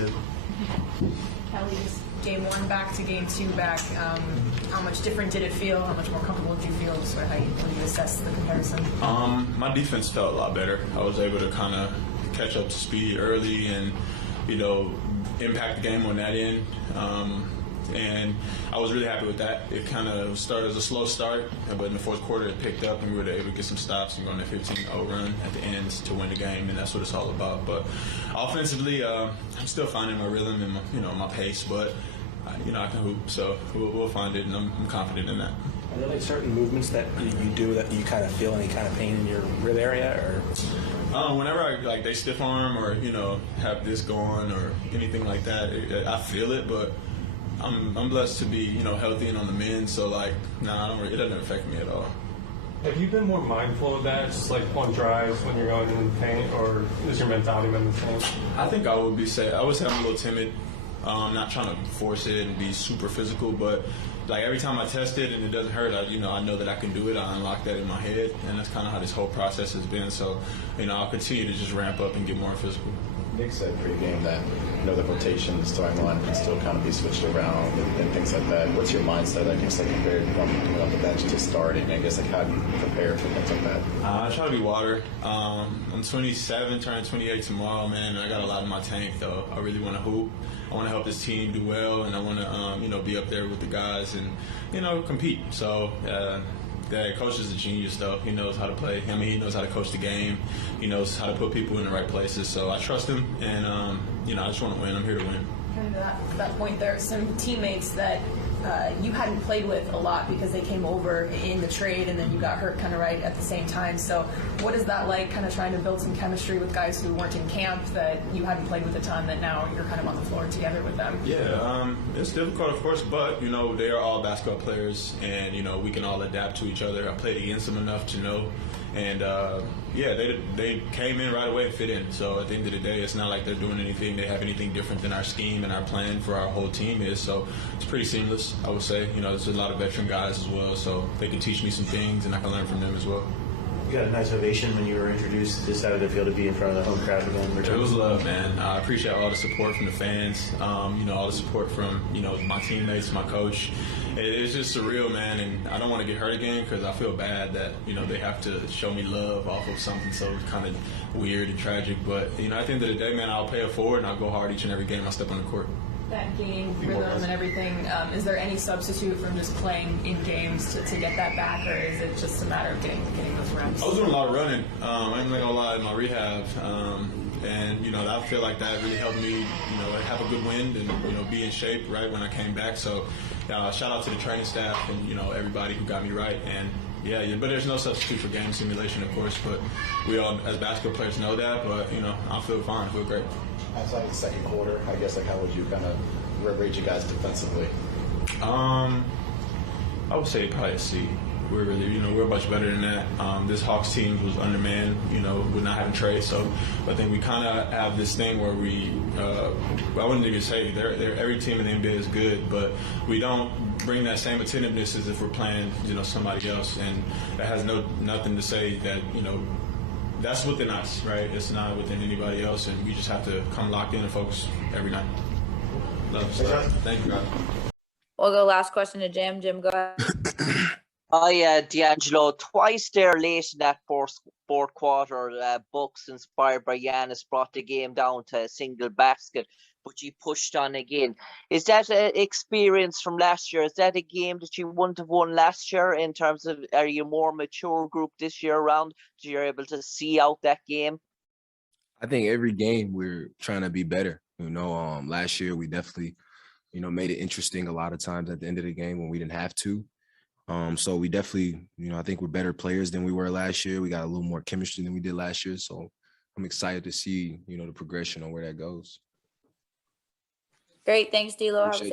mood. Kelly, just game one back to game two back. How much different did it feel? How much more comfortable did you feel? Just sort of how you assess the comparison? My defense felt a lot better. I was able to kind of catch up to speed early and, impact the game on that end. And I was really happy with that. It kind of started as a slow start, but in the fourth quarter it picked up and we were able to get some stops and go on a 15-0 run at the end to win the game, and that's what it's all about. But offensively, I'm still finding my rhythm and my pace, but I can hoop, so we'll find it, and I'm confident in that. Are there like certain movements that you do that you kind of feel any kind of pain in your rib area, or? Whenever I they stiff arm or have this going or anything like that, I feel it, but I'm blessed to be healthy and on the mend, so it doesn't affect me at all. Have you been more mindful of that, just like on drives when you're going in the paint, or is your mentality been the same? I think I would say I'm a little timid. I'm not trying to force it and be super physical, but every time I test it and it doesn't hurt, I know that I can do it. I unlock that in my head, and that's kind of how this whole process has been. So, I'll continue to just ramp up and get more physical. Nick said pre-game that the rotation, the starting line can still kind of be switched around and things like that. What's your mindset, I guess, compared from coming off the bench to starting? I guess how do you prepare for things like that? I try to be water. I'm 27, turning 28 tomorrow, man. I got a lot in my tank, though. I really want to hoop. I want to help this team do well, and I want to, be up there with the guys and, compete. So. The coach is a genius, though. He knows how to play. He knows how to coach the game. He knows how to put people in the right places. So I trust him, and I just want to win. I'm here to win. Kind of that point, there are some teammates that you hadn't played with a lot because they came over in the trade, and then you got hurt kind of right at the same time. So what is that like, kind of trying to build some chemistry with guys who weren't in camp that you hadn't played with a ton, that now you're kind of on the floor together with them? Yeah, it's difficult, of course, but, they are all basketball players, and, we can all adapt to each other. I played against them enough to know. And, they came in right away and fit in. So at the end of the day, it's not like they're doing anything. They have anything different than our scheme and our plan for our whole team is. So it's pretty seamless, I would say. There's a lot of veteran guys as well, so they can teach me some things and I can learn from them as well. You got a nice ovation when you were introduced to this side of the field to be in front of the home crowd again. It was love, man. I appreciate all the support from the fans, all the support from, my teammates, my coach. It's just surreal, man, and I don't want to get hurt again because I feel bad that, they have to show me love off of something so kind of weird and tragic. But, at the end of the day, man, I'll pay it forward and I'll go hard each and every game I step on the court. That game rhythm and everything, is there any substitute from just playing in games to get that back, or is it just a matter of getting those reps? I was doing a lot of running. I ain't gonna lie, in my rehab, and I feel like that really helped me, have a good wind and be in shape right when I came back. So shout out to the training staff and everybody who got me right. And yeah, but there's no substitute for game simulation, of course. But we all, as basketball players, know that. But I feel fine, I feel great. Outside the second quarter, I guess how would you kind of rate you guys defensively? I would say probably a C. We're really, we're much better than that. This Hawks team was undermanned, with not having trade. So I think we kind of have this thing where I wouldn't even say every team in the NBA is good, but we don't bring that same attentiveness as if we're playing, somebody else. And that has nothing to say that, that's within us, right? It's not within anybody else, and we just have to come locked in and focus every night. Love, so thank you, guys. We'll go last question to Jim. Jim, go ahead. D'Angelo, twice there late in that fourth quarter, Bucks inspired by Giannis brought the game down to a single basket, but you pushed on again. Is that an experience from last year? Is that a game that you wouldn't have won last year in terms of, are you a more mature group this year around? So you're able to see out that game? I think every game we're trying to be better. Last year we definitely, made it interesting a lot of times at the end of the game when we didn't have to. So we definitely, I think we're better players than we were last year. We got a little more chemistry than we did last year. So I'm excited to see, the progression on where that goes. Great. Thanks, D'Lo. Have a safe